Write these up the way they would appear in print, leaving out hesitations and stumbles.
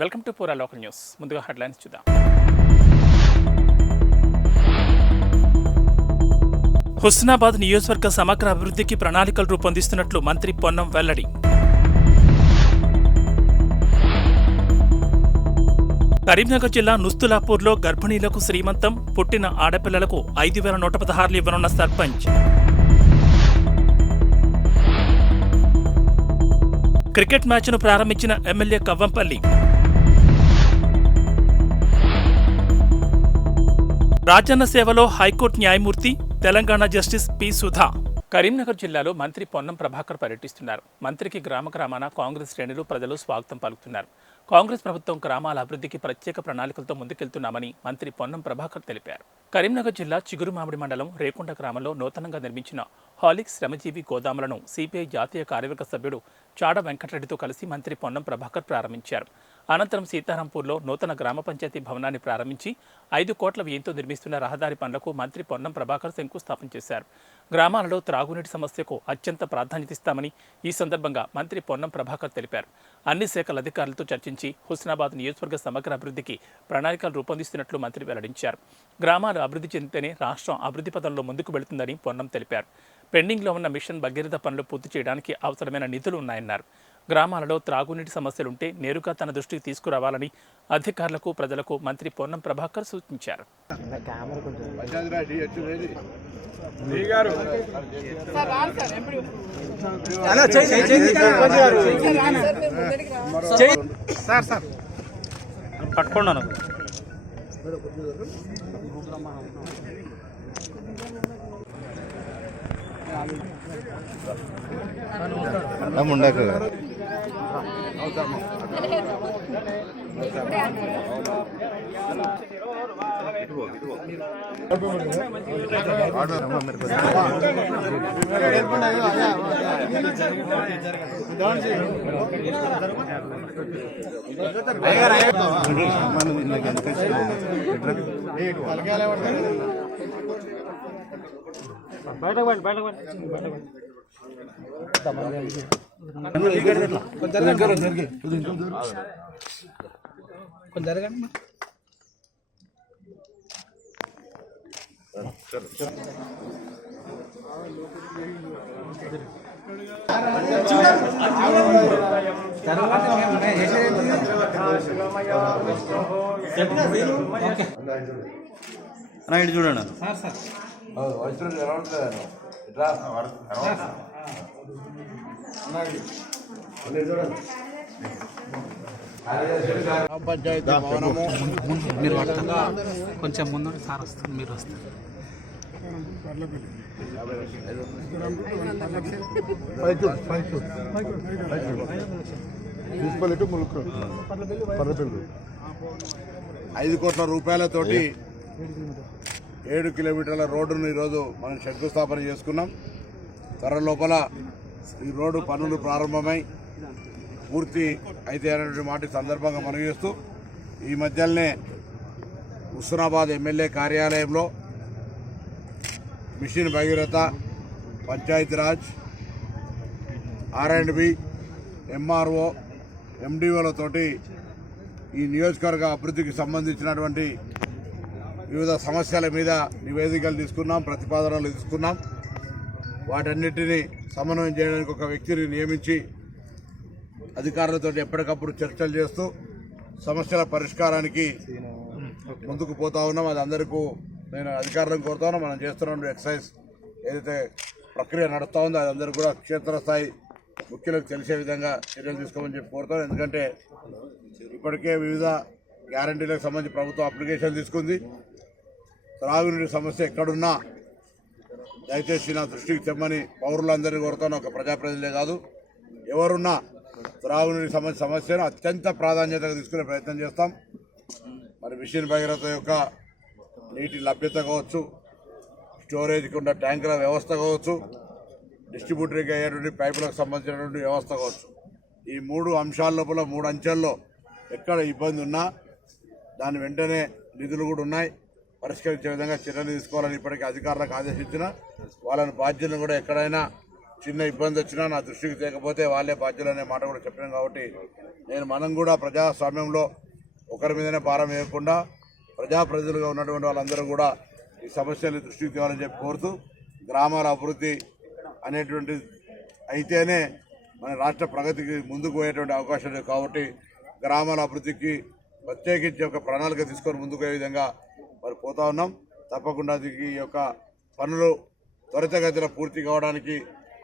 Welcome to పూరా local news. ముందుగా headlines చూద్దాం. హుస్నాబాద్ నియోజకవర్గ సమగ్ర అభివృద్ధికి ప్రణాళికలు రూపొందిస్తున్నట్లు మంత్రి పొన్నం వెల్లడి. కరీంనగర్ జిల్లా నుస్తులాపూర్లో గర్భిణీలకు శ్రీమంతం, పుట్టిన ఆడపిల్లలకు 5,116 ఇవ్వనున్న సర్పంచ్. క్రికెట్ మ్యాచ్ను ప్రారంభించిన ఎమ్మెల్యే కవ్వంపల్లి. రాజన్న సేవలో హైకోర్టు న్యాయమూర్తి తెలంగాణ జస్టిస్ పి. సుధా. కరీంనగర్ జిల్లాలో మంత్రి పొన్నం ప్రభాకర్ పర్యటిస్తున్నారు. మంత్రికి గ్రామ గ్రామాన కాంగ్రెస్ శ్రేణులు, ప్రజలు స్వాగతం పలుకుతున్నారు. కాంగ్రెస్ ప్రభుత్వం గ్రామాల అభివృద్ధికి ప్రత్యేక ప్రణాళికలతో ముందుకెళ్తున్నామని మంత్రి పొన్నం ప్రభాకర్ తెలిపారు. కరీంనగర్ జిల్లా చిగురుమామిడి మండలం రేకొండ గ్రామంలో నూతనంగా నిర్మించిన హాలిక్స్ శ్రమజీవి గోదాములను సిపిఐ జాతీయ కార్యవర్గ సభ్యుడు చాడ వెంకటరెడ్డితో కలిసి మంత్రి పొన్నం ప్రభాకర్ ప్రారంభించారు. అనంతరం సీతారాంపూర్లో నూతన గ్రామ పంచాయతీ భవనాన్ని ప్రారంభించి 5 కోట్ల వ్యయంతో నిర్మిస్తున్న రహదారి పనులకు మంత్రి పొన్నం ప్రభాకర్ శంకుస్థాపన చేశారు. గ్రామాలలో త్రాగునీటి సమస్యకు అత్యంత ప్రాధాన్యతిస్తామని ఈ సందర్భంగా మంత్రి పొన్నం ప్రభాకర్ తెలిపారు. అన్ని శాఖల అధికారులతో చర్చించి హుస్నాబాద్ నియోజకవర్గ సమగ్ర అభివృద్ధికి ప్రణాళికలు రూపొందిస్తున్నట్లు మంత్రి వెల్లడించారు. గ్రామాలు అభివృద్ధి చెందితేనే రాష్ట్రం అభివృద్ధి పదంలో ముందుకు వెళుతుందని పొన్నం తెలిపారు. పెండింగ్లో ఉన్న మిషన్ భగీరథ పనులు పూర్తి చేయడానికి అవసరమైన నిధులు ఉన్నాయన్నారు. గ్రామాలలో త్రాగునీటి సమస్యలుంటే నేరుగా తన దృష్టికి తీసుకురావాలని అధికారులకు, ప్రజలకు మంత్రి పొన్నం ప్రభాకర్ సూచించారు. ఇటు చూడండి. మీరు కొంచెం ముందు సార్ వస్తారు, మీరు వస్తారు. ₹5 కోట్ల 7 కిలోమీటర్ల రోడ్డును ఈరోజు మనం శంకుస్థాపన చేసుకున్నాం. త్వర లోపల ఈ రోడ్డు పనులు ప్రారంభమై పూర్తి అయితే అనేటువంటి మాట సందర్భంగా మనం చేస్తూ, ఈ మధ్యలోనే హుస్నాబాద్ ఎమ్మెల్యే కార్యాలయంలో mission Bhagiratha, Panchayati Raj, R&B, MRO, MDOలతోటి ఈ నియోజకవర్గ అభివృద్ధికి సంబంధించినటువంటి వివిధ సమస్యల మీద నివేదికలు తీసుకున్నాం, ప్రతిపాదనలు తీసుకున్నాం. వాటన్నిటినీ సమన్వయం చేయడానికి ఒక వ్యక్తిని నియమించి అధికారులతో ఎప్పటికప్పుడు చర్చలు చేస్తూ సమస్యల పరిష్కారానికి ముందుకు పోతా ఉన్నాం. అది అందరికీ నేను అధికారులను కోరుతా ఉన్నా. మనం చేస్తున్న ఎక్సైజ్ ఏదైతే ప్రక్రియ నడుస్తూ ఉందో అది అందరికీ కూడా క్షేత్రస్థాయి ముఖ్యులకు తెలిసే విధంగా చర్యలు తీసుకోమని చెప్పి కోరుతాను. ఎందుకంటే ఇప్పటికే వివిధ గ్యారంటీలకు సంబంధించి ప్రభుత్వం అప్లికేషన్ తీసుకుంది. త్రాగునీటి సమస్య ఎక్కడున్నా దయచేసి నా దృష్టికి తెమ్మని పౌరులందరినీ కోరుతాను. ఒక ప్రజాప్రతినిధులే కాదు, ఎవరున్నా త్రాగునీటి సమస్యను అత్యంత ప్రాధాన్యతగా తీసుకునే ప్రయత్నం చేస్తాం. మరి మిషన్ భగీరథ యొక్క నీటి లభ్యత కావచ్చు, స్టోరేజ్కి ఉన్న ట్యాంకుల వ్యవస్థ కావచ్చు, డిస్ట్రిబ్యూటర్కి అయ్యేటువంటి పైపులకు సంబంధించినటువంటి వ్యవస్థ కావచ్చు, ఈ 3 అంశాల లోపల 3 అంచెల్లో ఎక్కడ ఇబ్బంది ఉన్నా దాని వెంటనే నిధులు కూడా ఉన్నాయి, పరిష్కరించే విధంగా చర్యలు తీసుకోవాలని ఇప్పటికీ అధికారులకు ఆదేశించిన వాళ్ళని బాధ్యతను కూడా ఎక్కడైనా చిన్న ఇబ్బంది వచ్చినా నా దృష్టికి తేకపోతే వాళ్ళే బాధ్యులు అనే మాట కూడా చెప్పాను. కాబట్టి మనం కూడా ప్రజాస్వామ్యంలో ఒకరి మీదనే భారం వేయకుండా ప్రజలుగా ఉన్నటువంటి వాళ్ళందరూ కూడా ఈ సమస్యలు దృష్టికి తేవాలని చెప్పి కోరుతూ, గ్రామాల అభివృద్ధి అనేటువంటి అయితేనే మన రాష్ట్ర ప్రగతికి ముందుకు పోయేటువంటి అవకాశం లేదు. కాబట్టి గ్రామాల అభివృద్ధికి ప్రత్యేకించి ఒక ప్రణాళిక తీసుకొని ముందుకు పోయే విధంగా పోతా ఉన్నాం. తప్పకుండా ఈ యొక్క పనులు త్వరితగతిన పూర్తి కావడానికి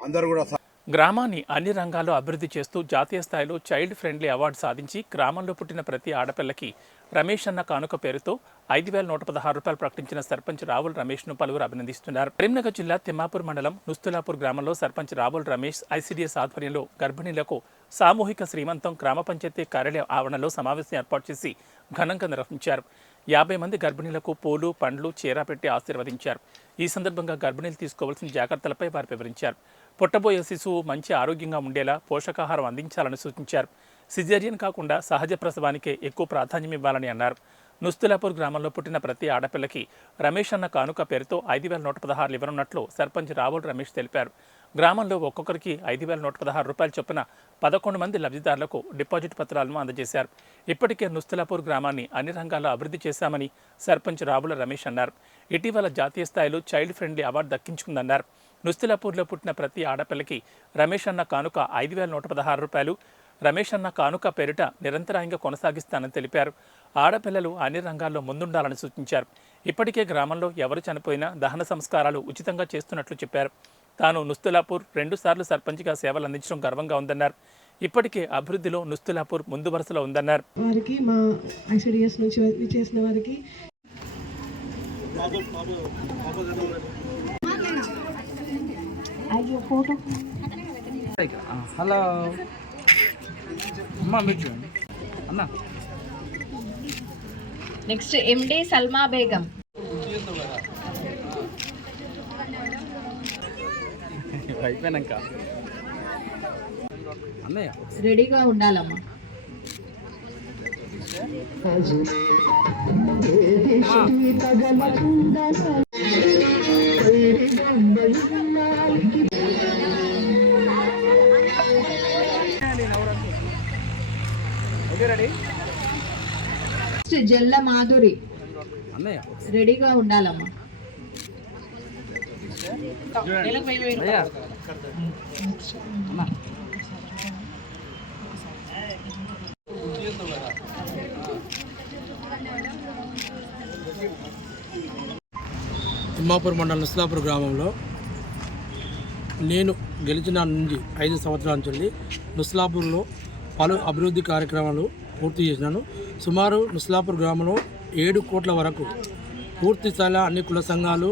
అందరూ కూడా గ్రామాన్ని అన్ని రంగాల్లో అభివృద్ధి చేస్తూ జాతీయ స్థాయిలో చైల్డ్ ఫ్రెండ్లీ అవార్డు సాధించి గ్రామంలో పుట్టిన ప్రతి ఆడపిల్లకి రమేష్ అన్న కానుక పేరుతో 5,116 రూపాయలు ప్రకటించిన సర్పంచ్ రావుల్ రమేష్ను పలువురు అభినందిస్తున్నారు. కరీంనగర్ జిల్లా తిమ్మాపూర్ మండలం నుస్తులాపూర్ గ్రామంలో సర్పంచ్ రావుల్ రమేష్ ఐసీడీఎస్ ఆధ్వర్యంలో గర్భిణీలకు సామూహిక శ్రీమంతం గ్రామ పంచాయతీ కార్యాలయ ఆవరణలో సమావేశం ఏర్పాటు చేసి ఘనంగా నిర్వహించారు. 50 మంది గర్భిణీలకు పూలు, పండ్లు, చీర పెట్టి ఆశీర్వదించారు. ఈ సందర్భంగా గర్భిణీలు తీసుకోవాల్సిన జాగ్రత్తలపై వారు వివరించారు. పుట్టబోయే శిశువు మంచి ఆరోగ్యంగా ఉండేలా పోషకాహారం అందించాలని సూచించారు. సిజేరియన్ కాకుండా సహజ ప్రసవానికే ఎక్కువ ప్రాధాన్యం ఇవ్వాలని అన్నారు. నుస్తులాపూర్ గ్రామంలో పుట్టిన ప్రతి ఆడపిల్లకి రమేష్ అన్న కానుక పేరుతో 5,116 ఇవ్వనున్నట్లు సర్పంచ్ రావుల్ రమేష్ తెలిపారు. గ్రామంలో ఒక్కొక్కరికి 5,116 రూపాయల చొప్పున 11 మంది లబ్ధిదారులకు డిపాజిట్ పత్రాలను అందజేశారు. ఇప్పటికే నుస్తులాపూర్ గ్రామాన్ని అన్ని రంగాల్లో అభివృద్ధి చేశామని సర్పంచ్ రావుల రమేష్ అన్నారు. ఇటీవల జాతీయ స్థాయిలో చైల్డ్ ఫ్రెండ్లీ అవార్డు దక్కించుకుందన్నారు. నుస్తులాపూర్లో పుట్టిన ప్రతి ఆడపిల్లకి రమేష్ అన్న కానుక 5,116 రూపాయలు రమేష్ అన్న కానుక పేరిట నిరంతరాయంగా కొనసాగిస్తానని తెలిపారు. ఆడపిల్లలు అన్ని రంగాల్లో ముందుండాలని సూచించారు. ఇప్పటికే గ్రామంలో ఎవరు చనిపోయినా దహన సంస్కారాలు ఉచితంగా చేస్తున్నట్లు చెప్పారు. తాను నుస్తులాపూర్ 2 సార్లు సర్పంచ్గా సేవలు అందించడం గర్వంగా ఉందన్నారు. ఇప్పటికే అభివృద్ధిలో నుస్తులాపూర్ ముందు వరుసలో ఉందన్నారు. వారికి మా ఐసీడీఎస్ నుంచి చేసిన వారికి హలో అమ్మా మీరు అన్న. నెక్స్ట్ ఎండి సల్మా బేగం. అయిపోయాక అన్నయ్య రెడీగా ఉండాలమ్మా. నెక్స్ట్ జల్ల మాధురి. అన్నయ్య రెడీగా ఉండాలమ్మా. తిమ్మాపూర్ మండలం నుస్తులాపూర్ గ్రామంలో నేను గెలిచిన నుంచి 5 సంవత్సరాల నుంచి నుస్తులాపూర్లో పలు అభివృద్ధి కార్యక్రమాలు పూర్తి చేసినాను. సుమారు నుస్తులాపూర్ గ్రామంలో 7 కోట్ల వరకు పూర్తి స్థాయిలో అన్ని కుల సంఘాలు,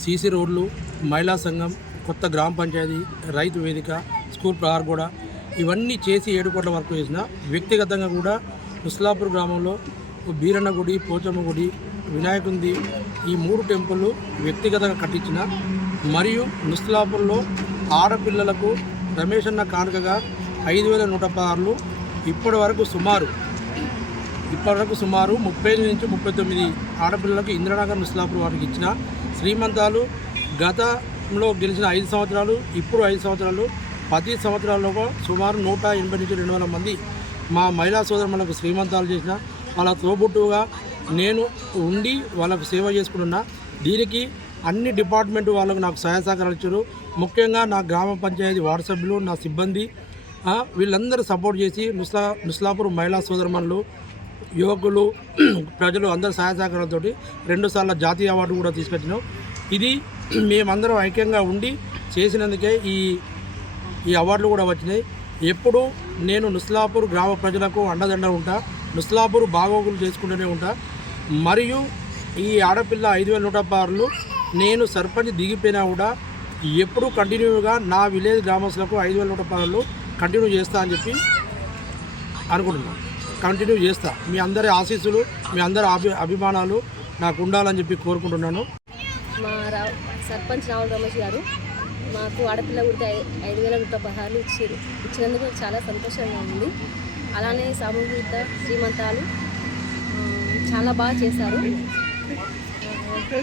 సీసీ రోడ్లు, మహిళా సంఘం, కొత్త గ్రామ పంచాయతీ, రైతు వేదిక, స్కూల్ ప్రహార్ కూడా ఇవన్నీ చేసి 7 కోట్ల వరకు చేసిన. వ్యక్తిగతంగా కూడా నుస్తులాపూర్ గ్రామంలో బీరన్న గుడి, పోచమ్మ గుడి, వినాయకుంది ఈ 3 టెంపుల్ వ్యక్తిగతంగా కట్టించిన. మరియు నుస్తులాపూర్లో ఆడపిల్లలకు రమేష్ అన్న కానుకగా 5,116 ఇప్పటి వరకు సుమారు 30 నుంచి 39 ఆడపిల్లలకు ఇంద్రనగర్ నుస్తులాపూర్ వారికి ఇచ్చిన. శ్రీమంతాలు గతంలో గెలిచిన 5 సంవత్సరాలు, ఇప్పుడు 5 సంవత్సరాలు, 10 సంవత్సరాల్లో సుమారు 180 నుంచి 200 మంది మా మహిళా సోదరులకు శ్రీమంతాలు చేసిన. వాళ్ళ తోబుట్టుగా నేను ఉండి వాళ్ళకు సేవ చేసుకుంటున్నా. దీనికి అన్ని డిపార్ట్మెంట్ వాళ్ళకు నాకు సహాయ సహకారాలు ఇచ్చారు. ముఖ్యంగా నా గ్రామ పంచాయతీ వార్డు సభ్యులు, నా సిబ్బంది వీళ్ళందరూ సపోర్ట్ చేసి నుస్తులాపూర్ మహిళా సోదరుమణులు, యువకులు, ప్రజలు అందరూ సహాయ సహకారాలతో 2 సార్లు జాతీయ అవార్డు కూడా తీసుకొచ్చినాం. ఇది మేమందరం ఐక్యంగా ఉండి చేసినందుకే ఈ అవార్డులు కూడా వచ్చినాయి. ఎప్పుడు నేను నుస్తులాపూర్ గ్రామ ప్రజలకు అండదండ ఉంటా, నుస్తులాపూర్ బాగోగులు చేసుకుంటూనే ఉంటా. మరియు ఈ ఆడపిల్ల 5,116 నేను సర్పంచ్ దిగిపోయినా కూడా ఎప్పుడు కంటిన్యూగా నా విలేజ్ గ్రామస్తులకు 5,116 కంటిన్యూ చేస్తా అని చెప్పి అనుకుంటున్నాను. కంటిన్యూ చేస్తా. మీ అందరి ఆశీస్సులు, మీ అందరి అభిమానాలు నాకు ఉండాలని చెప్పి కోరుకుంటున్నాను. మా సర్పంచ్ రావుల్ రమేష్ గారు మాకు ఆడపిల్ల గుడితే 5,116 ఇచ్చినందుకు చాలా సంతోషంగా ఉంది. అలానే సామూహిక శ్రీమంతాలు చాలా బాగా చేశారు.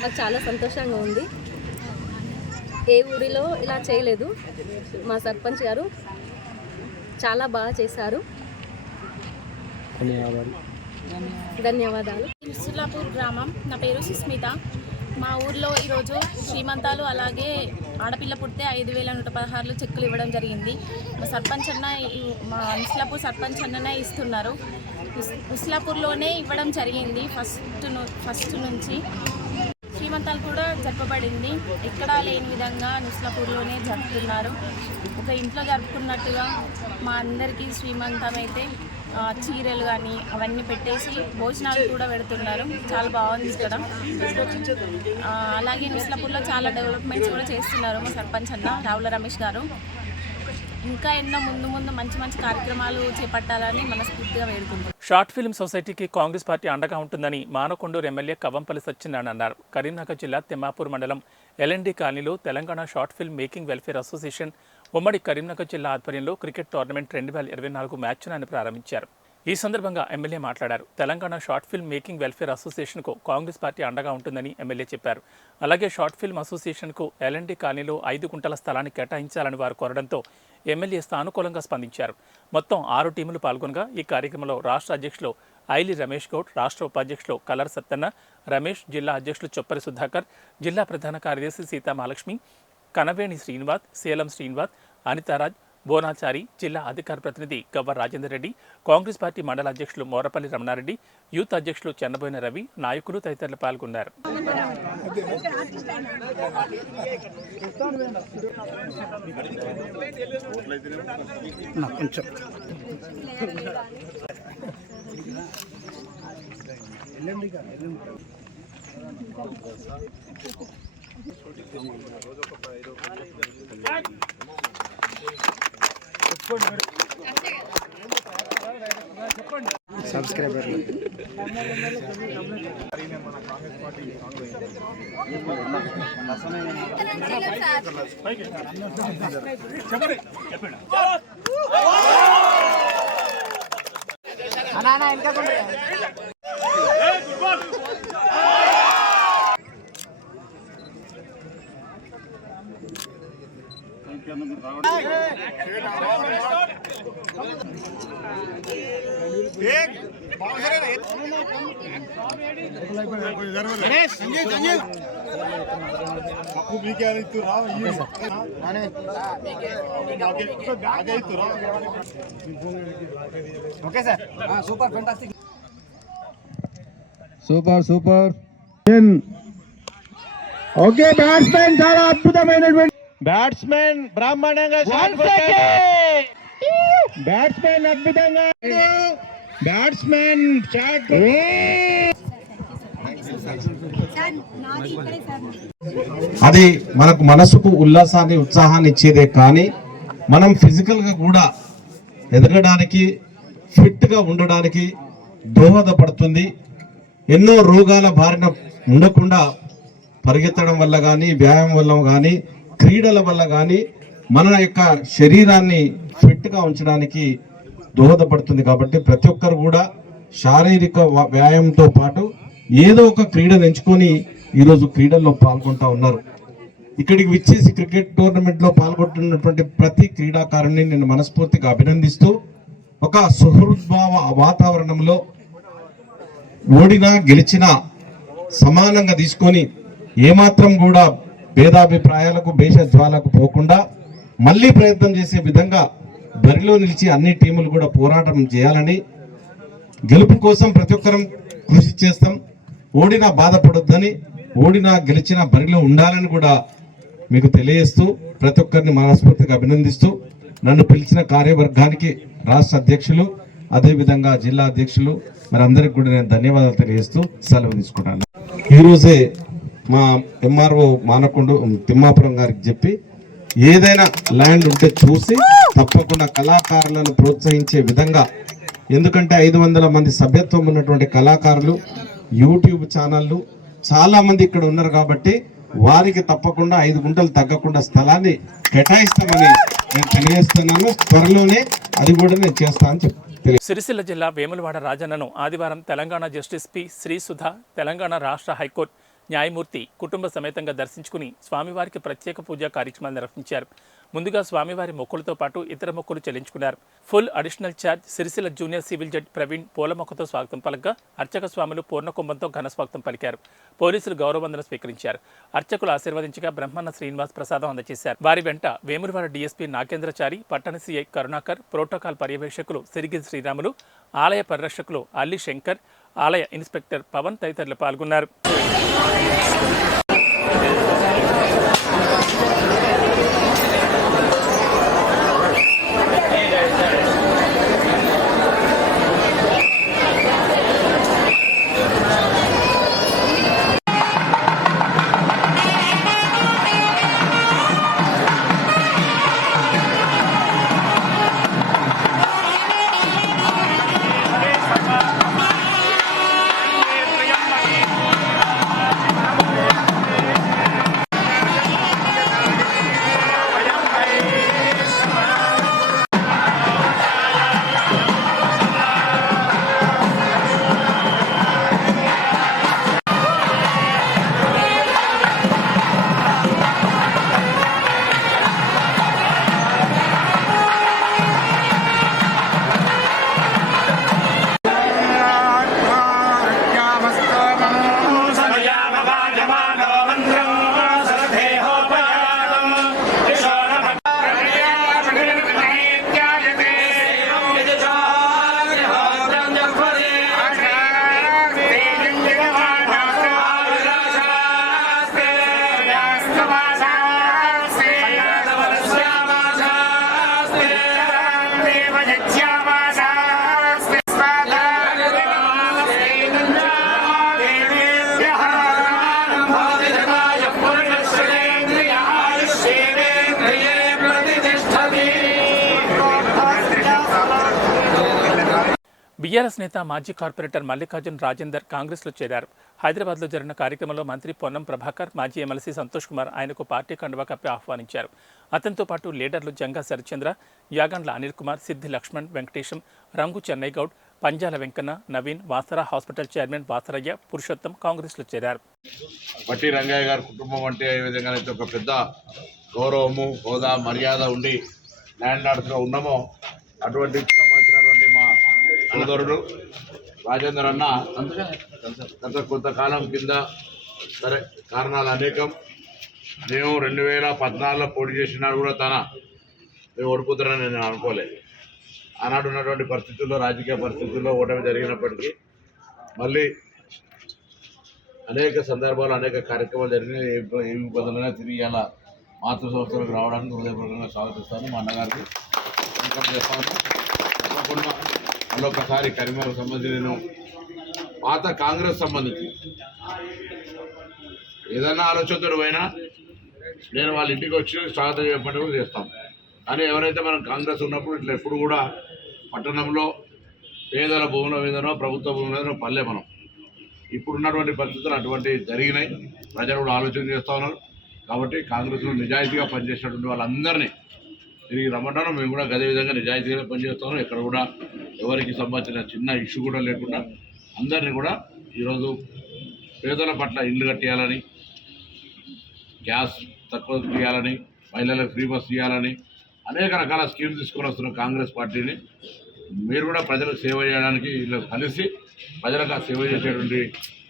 నాకు చాలా సంతోషంగా ఉంది. ఏ ఊరిలో ఇలా చేయలేదు. మా సర్పంచ్ గారు చాలా బాగా చేశారు. ధన్యవాదాలు. సులాపూర్ గ్రామం. నా పేరు సుస్మిత. మా ఊర్లో ఈరోజు శ్రీమంతాలు అలాగే ఆడపిల్ల పుడితే 5,116 చెక్కులు ఇవ్వడం జరిగింది. మా సర్పంచ్ అన్న మా ముస్లాపూర్ సర్పంచ్ అన్ననే ఇస్తున్నారు. ముస్లాపూర్లోనే ఇవ్వడం జరిగింది. ఫస్ట్ నుంచి శ్రీమంతాలు కూడా జరపబడింది. ఎక్కడా లేని విధంగా ముస్లాపూర్లోనే జరుపుతున్నారు. ఒక ఇంట్లో జరుపుకున్నట్టుగా మా అందరికీ శ్రీమంతం అయితే చీరలు కానీ అవన్నీ పెట్టేసి భోజనాలు కూడా పెడుతున్నారు. చాలా బాగుంది ఇక్కడ. అలాగే ముస్లాపూర్లో చాలా డెవలప్మెంట్స్ కూడా చేస్తున్నారు మా సర్పంచ్ అన్న రావుల రమేష్ గారు. ఇంకా ఎన్నో ముందు మంచి కార్యక్రమాలు చేపట్టాలని మనస్ఫూర్తిగా వేడుకుంటున్నాం. షార్ట్ ఫిల్మ్ సొసైటీకి కాంగ్రెస్ పార్టీ అండగా ఉంటుందని మానకొండూరు ఎమ్మెల్యే కవ్వంపల్లి సత్యనారాయణ అన్నారు. కరీంనగర్ జిల్లా తిమ్మాపూర్ మండలం ఎల్ఎన్డి కాలనీలో Telangana short film making welfare association ఉమ్మడి కరీంనగర్ జిల్లా ఆధ్వర్యంలో క్రికెట్ టోర్నమెంట్ 2024 మ్యాచ్ను ప్రారంభించారు. ఈ సందర్భంగా ఎమ్మెల్యే మాట్లాడారు. Telangana short film making welfare అసోసియేషన్కు కాంగ్రెస్ పార్టీ అండగా ఉంటుందని ఎమ్మెల్యే చెప్పారు. అలాగే షార్ట్ ఫిల్మ్ అసోసియేషన్కు ఎల్ఎన్డి కాలనీలో 5 గుంటల స్థలాన్ని కేటాయించాలని వారు కోరడంతో ఎమ్మెల్యే సానుకూలంగా స్పందించారు. మొత్తం 6 టీములు పాల్గొనగా ఈ కార్యక్రమంలో రాష్ట్ర అధ్యక్షులు ఐలి రమేష్ గౌడ్, రాష్ట్ర ఉపాధ్యక్షులు కలర్ సత్తన్న రమేష్, జిల్లా అధ్యక్షులు చొప్పరి సుధాకర్, జిల్లా ప్రధాన కార్యదర్శి సీతామహాలక్ష్మి, కనవేణి శ్రీనివాస్, సేలం శ్రీనివాస్, అనితారాజ్, బోనాచారి, జిల్లా అధికార ప్రతినిధి గవ్వర్ రాజేందర్ రెడ్డి, కాంగ్రెస్ పార్టీ మండల అధ్యక్షులు మోరపల్లి రమణారెడ్డి, యూత్ అధ్యక్షులు చెన్నబోయిన రవి, నాయకులు తదితరులు పాల్గొన్నారు. సూపర్. ఓకే, బ్యాట్స్మెన్ చాలా అద్భుతమైనటువంటి బ్యాట్స్మెన్ బ్రాహ్మణంగా బ్యాట్స్మెన్ అద్భుతంగా బ్యాట్స్మెన్ అది మనకు మనసుకు ఉల్లాసాన్ని ఉత్సాహాన్ని ఇచ్చేదే కానీ మనం ఫిజికల్గా కూడా ఎదగడానికి ఫిట్గా ఉండడానికి దోహదపడుతుంది. ఎన్నో రోగాల బారిన ఉండకుండా పరిగెత్తడం వల్ల కానీ వ్యాయామం వల్ల కానీ క్రీడల వల్ల కానీ మన యొక్క శరీరాన్ని ఫిట్గా ఉంచడానికి దోహదపడుతుంది. కాబట్టి ప్రతి ఒక్కరు కూడా శారీరక వ్యాయామంతో పాటు ఏదో ఒక క్రీడను ఎంచుకొని ఈరోజు క్రీడల్లో పాల్గొంటా ఉన్నారు. ఇక్కడికి విచ్చేసి క్రికెట్ టోర్నమెంట్లో పాల్గొంటున్నటువంటి ప్రతి క్రీడాకారుని నేను మనస్ఫూర్తిగా అభినందిస్తూ ఒక సుహృద్భావ వాతావరణంలో ఓడినా గెలిచినా సమానంగా తీసుకొని ఏమాత్రం కూడా భేదాభిప్రాయాలకు భేషజ్వాలకు పోకుండా మళ్ళీ ప్రయత్నం చేసే విధంగా బరిలో నిలిచి అన్ని టీములు కూడా పోరాటం చేయాలని, గెలుపు కోసం ప్రతి ఒక్కరం కృషి చేస్తాం. ఓడినా బాధపడొద్దని, ఓడినా గెలిచినా బరిలో ఉండాలని కూడా మీకు తెలియజేస్తూ ప్రతి ఒక్కరిని మనస్ఫూర్తిగా అభినందిస్తూ నన్ను పిలిచిన కార్యవర్గానికి రాష్ట్ర అధ్యక్షులు అదేవిధంగా జిల్లా అధ్యక్షులు మరి అందరికి కూడా నేను ధన్యవాదాలు తెలియజేస్తూ సెలవు తీసుకుంటాను. ఈరోజే మా ఎంఆర్ఓ మానకొండ తిమ్మాపురం గారికి చెప్పి ఏదైనా ల్యాండ్ ఉంటే చూసి తప్పకుండా కళాకారులను ప్రోత్సహించే విధంగా, ఎందుకంటే 500 మంది సభ్యత్వం ఉన్నటువంటి కళాకారులు యూట్యూబ్ ఛానళ్ళు చాలా మంది ఇక్కడ ఉన్నారు కాబట్టి వారికి తప్పకుండా 5 గుంటలు తగ్గకుండా స్థలాన్ని కేటాయిస్తామని నేను తెలియజేస్తున్నాను. త్వరలోనే అది కూడా నేను చేస్తానని చెప్పి సిరిసిల్ల జిల్లా వేములవాడ రాజన్నను ఆదివారం తెలంగాణ జస్టిస్ పి శ్రీసుధ, తెలంగాణ రాష్ట్ర హైకోర్టు న్యాయమూర్తి కుటుంబ సమేతంగా దర్శించుకుని స్వామివారికి ప్రత్యేక పూజా కార్యక్రమాలు నిర్వహించారు. ముందుగా స్వామివారి మొక్కులతో పాటు ఇతర మొక్కులు చెల్లించుకున్నారు. Full additional charge Sircilla junior civil judge Praveen పూల మొక్కతో స్వాగతం పలకగా అర్చక స్వాములు పూర్ణకుంభంతో ఘన స్వాగతం పలికారు. పోలీసులు గౌరవవందన స్వీకరించారు. అర్చకులు ఆశీర్వదించగా బ్రహ్మన్న శ్రీనివాస్ ప్రసాదం అందజేశారు. వారి వెంట వేములవాడ డీఎస్పీ నాగేంద్రచారి, పట్టణ సీఐ కరుణాకర్, ప్రోటోకాల్ పర్యవేక్షకులు సిరిగిరి శ్రీరాములు, ఆలయ పరిరక్షకులు అల్లి శంకర్, ఆలయ ఇన్స్పెక్టర్ పవన్ తదితరులు పాల్గొన్నారు. బీఆర్ఎస్ నేత మాజీ కార్పొరేటర్ మల్లికార్జున్ రాజేందర్ కాంగ్రెస్లో చేరారు. హైదరాబాద్లో జరిగిన కార్యక్రమంలో మంత్రి పొన్నం ప్రభాకర్, మాజీ ఎమ్మెల్సీ సంతోష్ కుమార్ ఆయనకు పార్టీ కండువా కప్పి ఆహ్వానించారు. అతనితో పాటు లీడర్లు జంగా శరత్చంద్ర, యాగండ్ల అనిల్ కుమార్, సిద్ధి లక్ష్మణ్, వెంకటేశం, రంగు చెన్నై గౌడ్, పంజాల వెంకన్న, నవీన్, వాసరా హాస్పిటల్ చైర్మన్ వాసరయ్య, పురుషోత్తం కాంగ్రెస్లో చేరారు. పట్టి రంగయ్య గారి కుటుంబం అంటే ఏ విధంగా అయితే ఒక పెద్ద గౌరవము, హోదా, మర్యాద ఉండి ల్యాండ్ లార్డ్స్గా ఉన్నామో అటువంటి సంబంధించినటువంటి మా సోదరుడు రాజేందర్ అన్న గత కొంతకాలం కింద సరే కారణాలు అనేకం నేను 2014లో పోటీ చేసినా కూడా మేము ఓడిపోతానని నేను అనుకోలేదు. ఆనాడు ఉన్నటువంటి పరిస్థితుల్లో, రాజకీయ పరిస్థితుల్లో ఓటమి జరిగినప్పటికీ మళ్ళీ అనేక సందర్భాలు అనేక కార్యక్రమాలు జరిగినాయి. ఏ ఇబ్బందులైనా తిరిగి అలా మాతృ సంస్థలకు రావడానికి హృదయపూర్వకంగా స్వాగతిస్తాను. మా అన్నగారికి వెల్కమ్ చేస్తాను. తప్పకుండా మళ్ళొకసారి కరీంనగర్ సంబంధించి నేను పాత కాంగ్రెస్ సంబంధించి ఏదైనా ఆలోచనతో పోయినా నేను వాళ్ళ ఇంటికి వచ్చి స్వాగతం చెప్పడం కూడా చేస్తాం. కానీ ఎవరైతే మనం కాంగ్రెస్ ఉన్నప్పుడు ఇట్లా ఎప్పుడు కూడా పట్టణంలో పేదల భూముల మీదనో ప్రభుత్వ భూముల మీదనో పల్లె మనం ఇప్పుడున్నటువంటి పరిస్థితులు అటువంటి జరిగినాయి. ప్రజలు కూడా ఆలోచన చేస్తూ ఉన్నారు. కాబట్టి కాంగ్రెస్లో నిజాయితీగా పనిచేసినటువంటి వాళ్ళందరినీ తిరిగి రమ్మంటాను. మేము కూడా అదే విధంగా నిజాయితీగా పనిచేస్తాను. ఎక్కడ కూడా ఎవరికి సంబంధించిన చిన్న ఇష్యూ కూడా లేకుండా అందరినీ కూడా ఈరోజు పేదల పట్ల ఇల్లు కట్టేయాలని, గ్యాస్ తక్కువ చేయాలని, మహిళలకు ఫ్రీ బస్ చేయాలని అనేక రకాల స్కీమ్స్ తీసుకొని వస్తున్న కాంగ్రెస్ పార్టీని మీరు కూడా ప్రజలకు సేవ చేయడానికి వీళ్ళు కలిసి ప్రజలకు ఆ సేవ చేసేటువంటి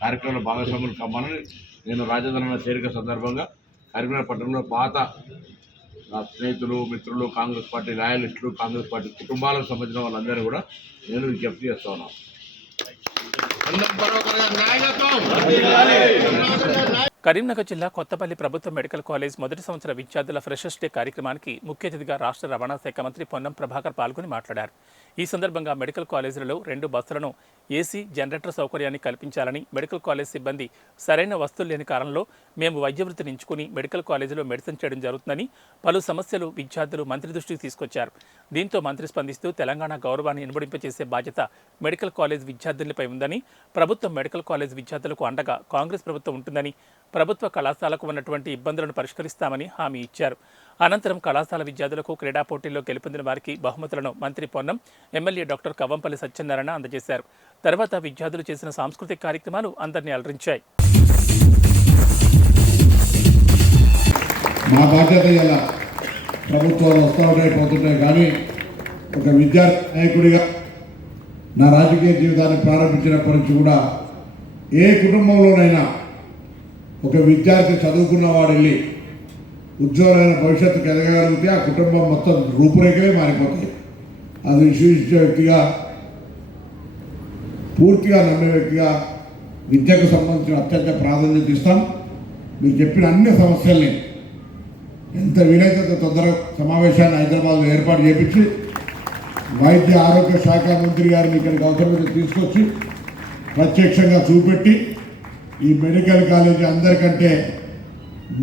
కార్యక్రమంలో భాగస్వాములు కమ్మాలని నేను రాజధాని చేరిక సందర్భంగా కరీంనగర్ పట్టణంలో పాత నా స్నేహితులు, మిత్రులు, కాంగ్రెస్ పార్టీ రాయలిస్టులు, కాంగ్రెస్ పార్టీ కుటుంబాలకు సంబంధించిన వాళ్ళందరూ కూడా నేను విజ్ఞప్తి చేస్తా ఉన్నాను. కరీంనగర్ జిల్లా కొత్తపల్లి ప్రభుత్వ మెడికల్ కాలేజ్ మొదటి సంవత్సర విద్యార్థుల ఫ్రెషర్స్ డే కార్యక్రమానికి ముఖ్య అతిథిగా రాష్ట్ర రవాణా శాఖ మంత్రి పొన్నం ప్రభాకర్ పాల్గొని మాట్లాడారు. ఈ సందర్భంగా మెడికల్ కాలేజీలలో 2 బస్సులను ఏసీ, జనరేటర్ సౌకర్యాన్ని కల్పించాలని, మెడికల్ కాలేజ్ సిబ్బంది సరైన వస్తువులు లేని కారణంలో మేము వైద్య వృత్తిని ఎంచుకుని మెడికల్ కాలేజీలో మెడిసిన్ చేయడం జరుగుతుందని పలు సమస్యలు విద్యార్థులు మంత్రి దృష్టికి తీసుకొచ్చారు. దీంతో మంత్రి స్పందిస్తూ తెలంగాణ గౌరవాన్ని ఇనుమడింపచేసే బాధ్యత మెడికల్ కాలేజ్ విద్యార్థులపై ఉందని, ప్రభుత్వ మెడికల్ కాలేజ్ విద్యార్థులకు అండగా కాంగ్రెస్ ప్రభుత్వం ఉంటుందని, ప్రభుత్వ కళాశాలకు ఉన్నటువంటి ఇబ్బందులను పరిష్కరిస్తామని హామీ ఇచ్చారు. అనంతరం కళాశాల విద్యార్థులకు క్రీడా పోటీల్లో గెలుపొందిన వారికి బహుమతులను మంత్రి పొన్నం, ఎమ్మెల్యే డాక్టర్ కవ్వంపల్లి సత్యనారాయణ అందజేశారు. తర్వాత విద్యార్థులు చేసిన సాంస్కృతిక కార్యక్రమాలు అందరినీ అలరించాయి. మా బాధ్యత ఇలా ప్రభుత్వాలు వస్తూ ఉంటాయి పోతుంటాయి, కానీ ఒక విద్యార్థి నాయకుడిగా నా రాజకీయ జీవితాన్ని ప్రారంభించినప్పటి నుంచి కూడా ఏ కుటుంబంలోనైనా ఒక విద్యార్థి చదువుకున్న వాడు వెళ్ళి ఉజ్వలమైన భవిష్యత్తుకు ఎదగగలిగితే ఆ కుటుంబం మొత్తం రూపురేఖలే మారిపోతాయి. అది విశ్వసించే వ్యక్తిగా, పూర్తిగా నమ్మే వ్యక్తిగా విద్యకు సంబంధించిన అత్యంత ప్రాధాన్యత ఇస్తాం. మీరు చెప్పిన అన్ని సమస్యల్ని ఎంత వీలైతే తొందరగా సమావేశాన్ని హైదరాబాద్లో ఏర్పాటు చేపించి వైద్య ఆరోగ్య శాఖ మంత్రి గారిని ఇక్కడికి అవసరమైతే తీసుకొచ్చి ప్రత్యక్షంగా చూపెట్టి ఈ మెడికల్ కాలేజీ అందరికంటే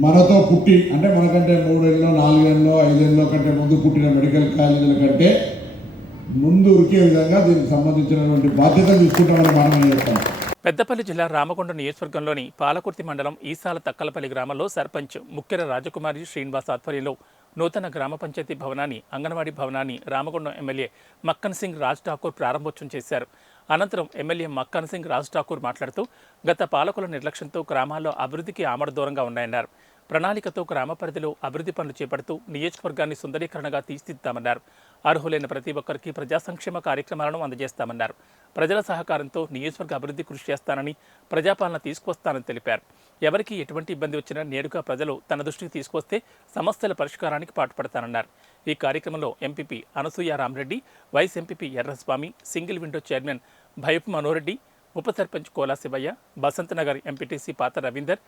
మనతో పుట్టి అంటే మనకంటే 3 ఏళ్ళలో 4 ఏళ్ళలో 5 ఏళ్ళలో కంటే ముందు పుట్టిన మెడికల్ కాలేజీల కంటే ముందు ఉరికే విధంగా దీనికి సంబంధించినటువంటి బాధ్యత తీసుకుంటామని మనం చెప్తాం. పెద్దపల్లి జిల్లా రామకొండ నియోజకవర్గంలోని పాలకుర్తి మండలం ఈసాల తక్కలపల్లి గ్రామంలో సర్పంచ్ ముక్కెర రాజకుమారి శ్రీనివాస్ ఆధ్వర్యంలో నూతన గ్రామ పంచాయతీ భవనాన్ని, అంగన్వాడీ భవనాన్ని రామకొండ ఎమ్మెల్యే మక్కన్ సింగ్ రాజ్ ఠాకూర్ ప్రారంభోత్సవం చేశారు. అనంతరం ఎమ్మెల్యే మక్కన్ సింగ్ రాజ్ ఠాకూర్ మాట్లాడుతూ గత పాలకుల నిర్లక్ష్యంతో గ్రామాల్లో అభివృద్ధికి ఆమడదూరంగా ఉన్నాయన్నారు. ప్రణాళికతో గ్రామ పరిధిలో అభివృద్ధి పనులు చేపడుతూ నియోజకవర్గాన్ని సుందరీకరణగా తీర్చిదిద్దామన్నారు. అర్హులైన ప్రతి ఒక్కరికి ప్రజా సంక్షేమ కార్యక్రమాలను అందజేస్తామన్నారు. ప్రజల సహకారంతో నియోజకవర్గ అభివృద్ధి కృషి చేస్తానని, ప్రజాపాలన తీసుకొస్తానని తెలిపారు. ఎవరికి ఎటువంటి ఇబ్బంది వచ్చినా నేరుగా ప్రజలు తన దృష్టికి తీసుకొస్తే సమస్యల పరిష్కారానికి పాటుపడతానన్నారు. ఈ కార్యక్రమంలో MPP Anasuya Ramareddy, vice MPP Erraswamy, single window chairman భయప్ మనోరెడ్డి, ఉప సర్పంచ్ కోలా శివయ్య, బసంతనగర్ ఎంపీటీసీ పాత రవీందర్,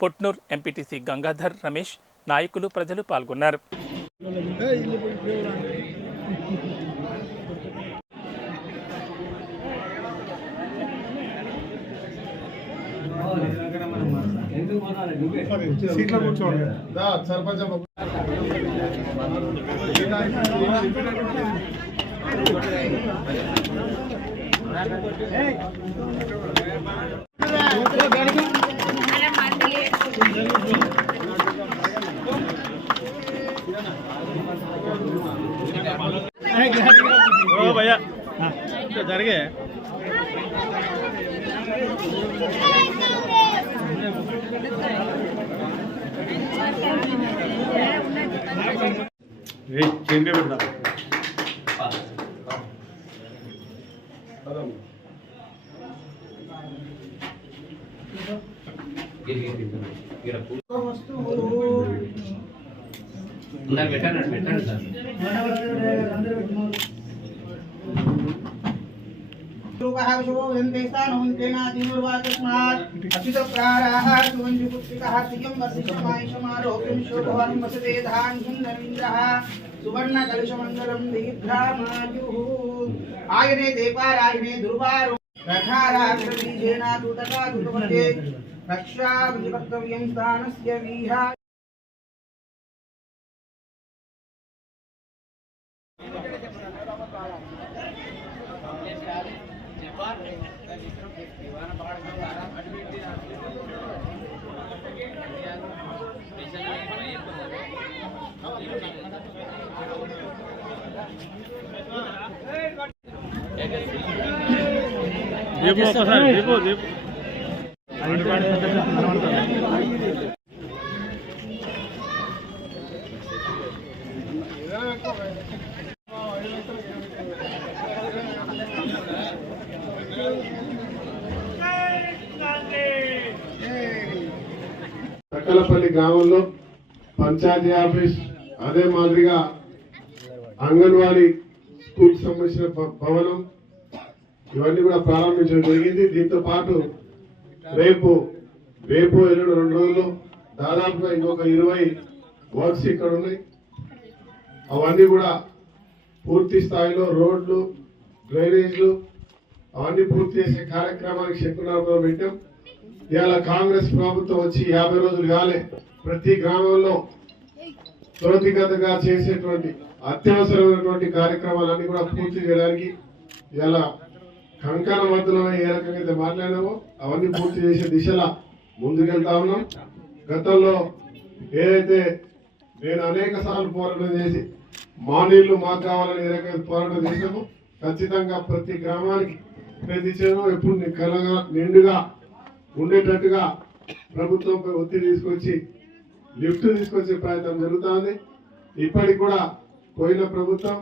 పొట్నూర్ ఎంపీటీసీ గంగాధర్ రమేష్, నాయకులు, ప్రజలు పాల్గొన్నారు. भैया జరిగే చేంగే పెడతా పెట్టండి సార్. సువర్ణ కలుషమంగళం దీర్ఘమాయుః ఆయనే దేపారాయనే దుర్వారో రథారాగ్రబీజేన దూతకా దూతపదే రక్షా విభక్తవ్యం స్థానస్య వీహా దీపు ఒకసారి దీపు దీపు తక్కలపల్లి గ్రామంలో పంచాయతీ ఆఫీస్, అదే మాదిరిగా అంగన్వాడీ స్కూల్ సంబంధించిన భవనం, ఇవన్నీ కూడా ప్రారంభించడం జరిగింది. దీంతో పాటు రేపు ఎల్లుండి 2 రోజుల్లో దాదాపుగా ఇంకొక 20 వర్క్స్ ఇక్కడ ఉన్నాయి. అవన్నీ కూడా పూర్తి స్థాయిలో రోడ్లు, డ్రైనేజ్లు అవన్నీ పూర్తి చేసే కార్యక్రమానికి శంకుస్థాపన పెట్టాం. ఇవాళ కాంగ్రెస్ ప్రభుత్వం వచ్చి 50 రోజులు కాలే. ప్రతి గ్రామంలో త్వరితగతిగా చేసేటువంటి అత్యవసరమైనటువంటి కార్యక్రమాలన్నీ కూడా పూర్తి చేయడానికి ఇవాళ కంకణ మధ్యలో ఏ రకంగా అయితే మాట్లాడామో అవన్నీ పూర్తి చేసే దిశలా ముందుకెళ్తా ఉన్నాం. గతంలో ఏదైతే నేను అనేక సార్లు పోరాటం చేసి మా నీళ్లు మాకు కావాలని ఏ రకంగా పోరాటం చేసామో ఖచ్చితంగా ప్రతి గ్రామానికి ప్రతి చెరువు ఎప్పుడు నిండుగా ఉండేటట్టుగా ప్రభుత్వంపై ఒత్తిడి తీసుకొచ్చి లిఫ్ట్ తీసుకొచ్చే ప్రయత్నం జరుగుతుంది. ఇప్పటికి కూడా పోయిన ప్రభుత్వం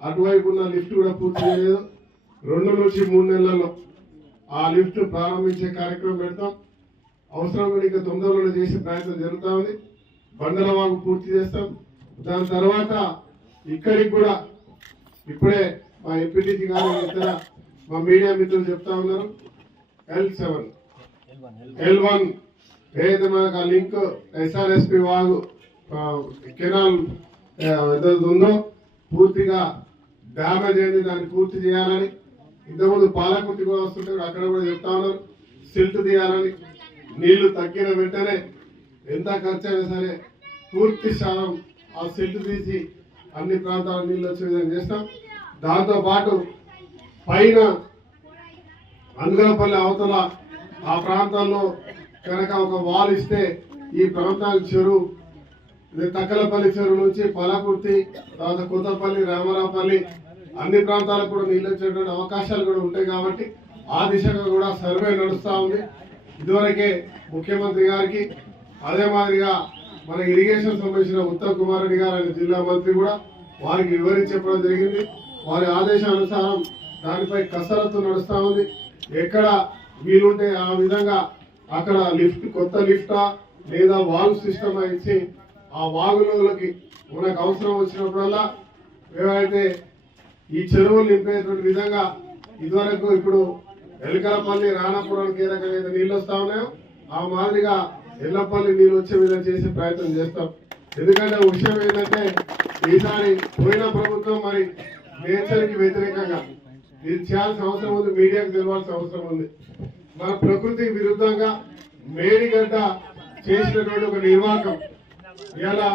అటువైపు ఉన్న లిఫ్ట్ కూడా పూర్తి చేయలేదు. 2 నుంచి 3 నెలల్లో ఆ లిఫ్ట్ ప్రారంభించే కార్యక్రమం పెడతాం. అవసరం కూడా ఇంకా తొందరలో చేసే ప్రయత్నం జరుగుతూ ఉంది. బండల వాగు పూర్తి చేస్తాం. దాని తర్వాత ఇక్కడికి కూడా ఇప్పుడే మా ఎంపీటీసీ గారు ఇతర మా మీడియా మిత్రులు చెప్తా ఉన్నారు. L7 L1 ఏదైతే మనకు ఆ లింక్ SRSP వాగు కెనాల్ ఏదైతే ఉందో పూర్తిగా డ్యామేజ్ అయింది, దాన్ని పూర్తి చేయాలని. ఇంతకుముందు పాలకుర్తి కూడా వస్తుంటే అక్కడ కూడా చెప్తా ఉన్నారు సిల్ట్ తీయాలని. నీళ్లు తగ్గిన వెంటనే ఎంత ఖర్చు అయినా సరే పూర్తి శాతం ఆ సిల్ట్ తీసి అన్ని ప్రాంతాల నీళ్ళు వచ్చే విధంగా చేస్తాం. దాంతోపాటు పైన అంగరపల్లి అవతల ఆ ప్రాంతాల్లో కనుక ఒక వాల్ ఇస్తే ఈ ప్రాంతానికి చెరువు తక్కలపల్లి చెరువు నుంచి పలకుర్తి, తర్వాత కొత్తపల్లి, రామరాపల్లి అన్ని ప్రాంతాలకు కూడా నీళ్ళు వచ్చేటువంటి అవకాశాలు కూడా ఉంటాయి. కాబట్టి ఆ దిశగా కూడా సర్వే నడుస్తూ ఉంది. ఇదివరకే ముఖ్యమంత్రి గారికి అదే మాదిరిగా మన ఇరిగేషన్ సంబంధించిన ఉత్తమ్ కుమార్ రెడ్డి గారు అనే జిల్లా మంత్రి కూడా వారికి వివరించి చెప్పడం జరిగింది. వారి ఆదేశానుసారం దానిపై కసరత్తు నడుస్తూ ఉంది. ఎక్కడ వీలుంటే ఆ విధంగా అక్కడ లిఫ్ట్ కొత్త లిఫ్టా లేదా వాల్వ్ సిస్టమ్ ఇచ్చి ఆ వాగులోకి మనకు అవసరం వచ్చినప్పుడల్లా ఏవైతే ఈ చెరువులు నింపేటువంటి విధంగా ఇదివరకు ఇప్పుడు ఎలకలపల్లి, రాణాపురానికి ఏ రకంగా నీళ్ళు వస్తా ఉన్నాయో ఆ మాదిరిగా ఎల్లపల్లి నీళ్ళు వచ్చే విధంగా చేసే ప్రయత్నం చేస్తాం. ఎందుకంటే విషయం ఏంటంటే ఈసారి పోయిన ప్రభుత్వం మరి నేచర్కి వ్యతిరేకంగా ఇది చేయాల్సిన అవసరం ఉంది, మీడియాకు తెలవాల్సిన అవసరం ఉంది. మన ప్రకృతికి విరుద్ధంగా మేడిగడ్డ చేసినటువంటి ఒక నిర్వాహకం ఇలా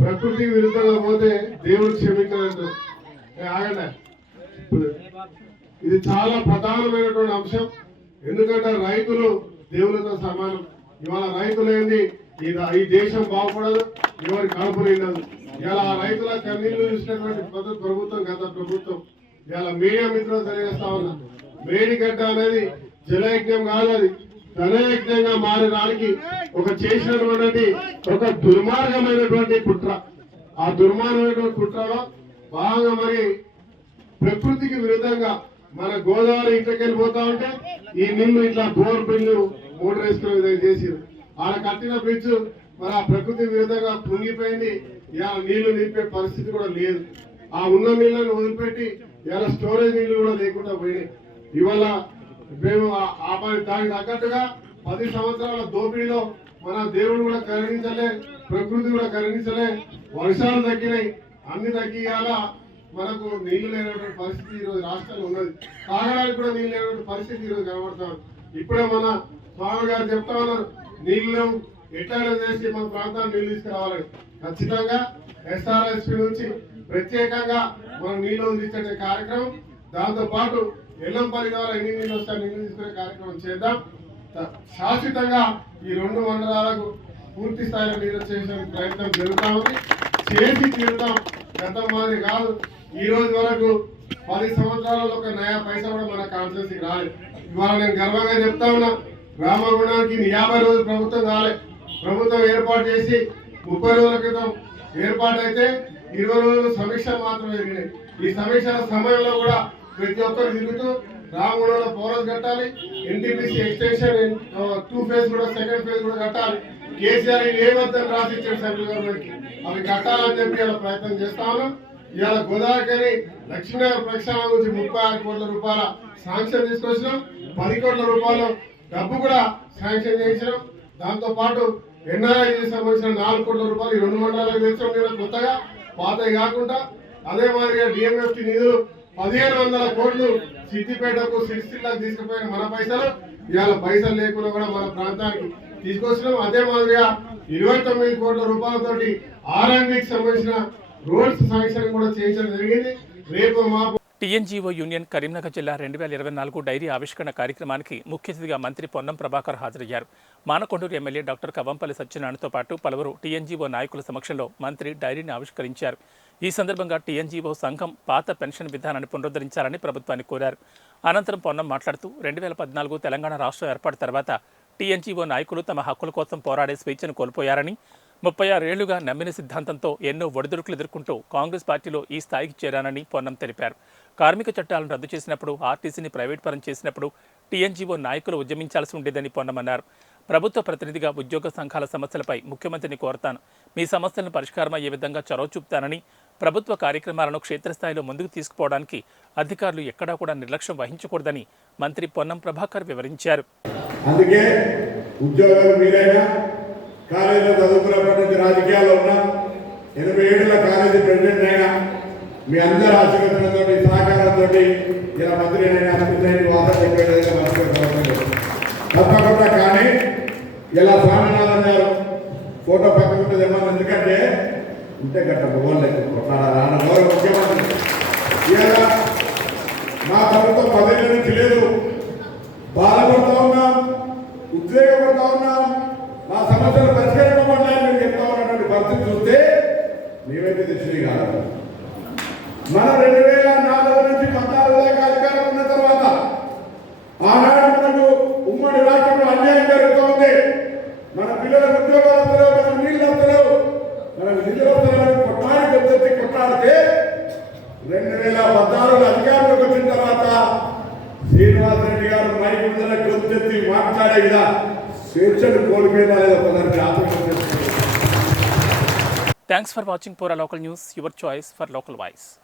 ప్రకృతికి విరుద్ధంగా పోతే దేవుడు క్షమించాలంటారు. ఆగండి, ఇది చాలా ప్రధానమైనటువంటి అంశం. ఎందుకంటే రైతులు దేవులతో సమానం. ఇవాళ రైతులేంది ఈ దేశం బాగుపడదు, ఎవరి కడుపు నిండదు. ఇలా రైతుల కన్నీళ్లు చూసినటువంటి ప్రభుత్వం గత ప్రభుత్వం. ఇలా మీడియా మిత్రులు తెలియజేస్తా ఉన్నా, మేడిగడ్డ అనేది జలయజ్ఞం కాదు, అది ధనయజ్ఞంగా మారడానికి ఒక చేసినటువంటి ఒక దుర్మార్గమైనటువంటి కుట్ర. ఆ దుర్మార్గమైనటువంటి కుట్రలో బాగా మరి ప్రకృతికి విరుద్ధంగా మన గోదావరి ఇంట్లోకెళ్ళిపోతా ఉంటే ఈ నీళ్లు ఇట్లా బోర్ బిల్లు మోటార్ వేసుకునే విధంగా చేసిరు. ఆడ కట్టిన బ్రిడ్జ్ మరి ఆ ప్రకృతి విరుద్ధంగా కుంగిపోయింది. ఇలా నీళ్లు నింపే పరిస్థితి కూడా లేదు. ఆ ఉన్న నీళ్లను వదిలిపెట్టి ఇలా స్టోరేజ్ నీళ్లు కూడా లేకుండా పోయినాయి. ఇవాళ మేము దానికి తగ్గట్టుగా 10 సంవత్సరాల దోపిడీలో మన దేవుడు కూడా కరుణించలే, ప్రకృతి కూడా కరుణించలే. వర్షాలు తగ్గినాయి, అన్ని తగ్గియాల మనకు నీళ్లు లేనటువంటి పరిస్థితి ఈరోజు రాష్ట్రంలో ఉన్నది. తాగడానికి కూడా నీళ్ళు లేనటువంటి పరిస్థితి ఈరోజు కనబడతాం. ఇప్పుడే మన స్వామి గారు చెప్తా ఉన్నారు, నీళ్లు ఎట్లయినా చేసి మన ప్రాంతాన్ని నీళ్లు తీసుకురావాలని. ఖచ్చితంగా SRSP నుంచి ప్రత్యేకంగా మనం నీళ్లు తీసుకునే కార్యక్రమం, దాంతో పాటు ఎల్లంపల్లి ద్వారా ఎన్ని నీళ్ళు వస్తాయి నీళ్లు తీసుకునే కార్యక్రమం చేద్దాం. శాశ్వతంగా ఈ 2 మండలాలకు పూర్తి స్థాయిలో నీళ్ళు చేసే ప్రయత్నం జరుగుతూ ఉంది. చేసి తీరుతాం. గతం మాదిరి కాదు. ఈ రోజు వరకు 10 సంవత్సరాలలో ఒక నయా పైసా కూడా మన కాన్స్టిట్యూన్సీకి రాలేదు. ఇవాళ నేను గర్వంగా చెప్తా ఉన్నా, రామగుండానికి 50 రోజులు ప్రభుత్వం కాలేదు. ప్రభుత్వం ఏర్పాటు చేసి 30 రోజుల క్రితం ఏర్పాటు అయితే 20 రోజులు సమీక్ష మాత్రమే జరిగినాయి. ఈ సమీక్షల సమయంలో కూడా ప్రతి ఒక్కరు తిరుగుతూ రామగుండంలో పౌరస్ కట్టాలి, NTPC ఎక్స్టెన్షన్ 2 ఫేజ్ కూడా 2nd ఫేజ్ కూడా కట్టాలి. కేసీఆర్ ఏమద్దని రాసి ఇచ్చాడు సెంట్రల్ గవర్నమెంట్ కి, అవి కట్టాలని చెప్పి ఇలా ప్రయత్నం చేస్తా ఉన్నాం. ఇవాళ గోదావరి లక్ష్మీనగర్ ప్రక్షాళన నుంచి 36 కోట్ల రూపాయల శాంక్షన్ తీసుకొచ్చినాం. 10 కోట్ల రూపాయలు డబ్బు కూడా శాంక్షన్ చేయించినాం. దాంతో పాటు NRI సంబంధించిన 4 కోట్ల రూపాయలు ఈ 2 మండలాలకు తెచ్చాం కొత్తగా, పాతవి కాకుండా. అదే మాదిరిగా DMFT నిధులు 1500 కోట్లు సిద్దిపేటకు సిరిసిల్లకు తీసుకుపోయిన మన పైసలు ఇవాళ పైసలు లేకుండా కూడా మన ప్రాంతానికి తీసుకొచ్చినాం. అదే మాదిరిగా 29 కోట్ల రూపాయలతోటి R&Dకి సంబంధించిన రోడ్స్ శాంక్షన్ కూడా చేయించడం జరిగింది. రేపు మాపు టీఎన్జీఓ యూనియన్ కరీంనగర్ జిల్లా 2024 డైరీ ఆవిష్కరణ కార్యక్రమానికి ముఖ్య అతిథిగా మంత్రి పొన్నం ప్రభాకర్ హాజరయ్యారు. మానకొండూరు ఎమ్మెల్యే డాక్టర్ కవంపల్లి సత్యనారాయణతో పాటు పలువురు టీఎన్జీఓ నాయకుల సమక్షంలో మంత్రి డైరీని ఆవిష్కరించారు. ఈ సందర్భంగా టీఎన్జీఓ సంఘం పాత పెన్షన్ విధానాన్ని పునరుద్ధరించాలని ప్రభుత్వాన్ని కోరారు. అనంతరం పొన్నం మాట్లాడుతూ 2014 తెలంగాణ రాష్ట్రం ఏర్పాటు తర్వాత టీఎన్జీఓ నాయకులు తమ హక్కుల కోసం పోరాడే స్వేచ్ఛను కోల్పోయారని, 36 ఏళ్లుగా నమ్మిన సిద్ధాంతంతో ఎన్నో ఒడిదుడుకులు ఎదుర్కొంటూ కాంగ్రెస్ పార్టీలో ఈ స్థాయికి చేరానని పొన్నం తెలిపారు. కార్మిక చట్టాలను రద్దు చేసినప్పుడు, ఆర్టీసీని ప్రైవేట్ పరం చేసినప్పుడు టీఎన్జీఓ నాయకులు ఉద్యమించాల్సి ఉండేదని పొన్నమన్నారు. ప్రభుత్వ ప్రతినిధిగా ఉద్యోగ సంఘాల సమస్యలపై ముఖ్యమంత్రిని కోరతాను. మీ సమస్యలను పరిష్కారం అయ్యే విధంగా చొరవ చూపుతానని, ప్రభుత్వ కార్యక్రమాలను క్షేత్రస్థాయిలో ముందుకు తీసుకుపోవడానికి అధికారులు ఎక్కడా కూడా నిర్లక్ష్యం వహించకూడదని మంత్రి పొన్నం ప్రభాకర్ వివరించారు. అందుకే ఉద్యోగాలు మీరైనా కాలేజీలో చదువుకున్నప్పటి నుంచి రాజకీయాల్లో ఉన్నా 80 ఏళ్ల కాలేజీ ప్రెసిడెంట్ అయినా మీ అందరి ఆశీర్వచనంతో సహకారంతో ఇలా మంత్రినైనా తప్పకుండా. కానీ ఇలా స్వామినాథన్ గారు ఫోటో పక్కన ఉంటుంది ఏమన్నా, ఎందుకంటే ఉంటే గట్ట మొగోళ్ళు రాను గౌరవ ముఖ్యమంత్రి ఇలా మా ప్రభుత్వం 10 ఏళ్ళ నుంచి లేదు, బాధపడుతూ ఉన్నాం, ఉద్వేగపడుతూ ఉన్నాం, మా సమస్యలు పరిష్కరింపబడ్డాయని మీరు చెప్తా ఉన్నటువంటి పరిస్థితి చూస్తే మేమైతే తెచ్చినవి కాదు. మన 2004 నుంచి 16 దాకా అధికారం ఉన్న తర్వాత ఆనాడు మనకు ఉమ్మడి రాష్ట్రంలో అన్యాయం జరుగుతూ ఉంది. మన పిల్లలకు ఉద్యోగాలు వస్తలేవు, మన నీళ్ళు వస్తలేవు, మన నిధులు వస్తలేవు, కొట్లాడితే 2016 అధికారంలోకి వచ్చిన తర్వాత శ్రీనివాసరెడ్డి గారు మైక్ ముందర గొంతెత్తి మాట్లాడే విధంగా స్వేచ్ఛను కోల్పోయినా లేదా ఒకదానికి ఆత్మహత్య. Thanks for watching Pura Local News, your choice for local voice.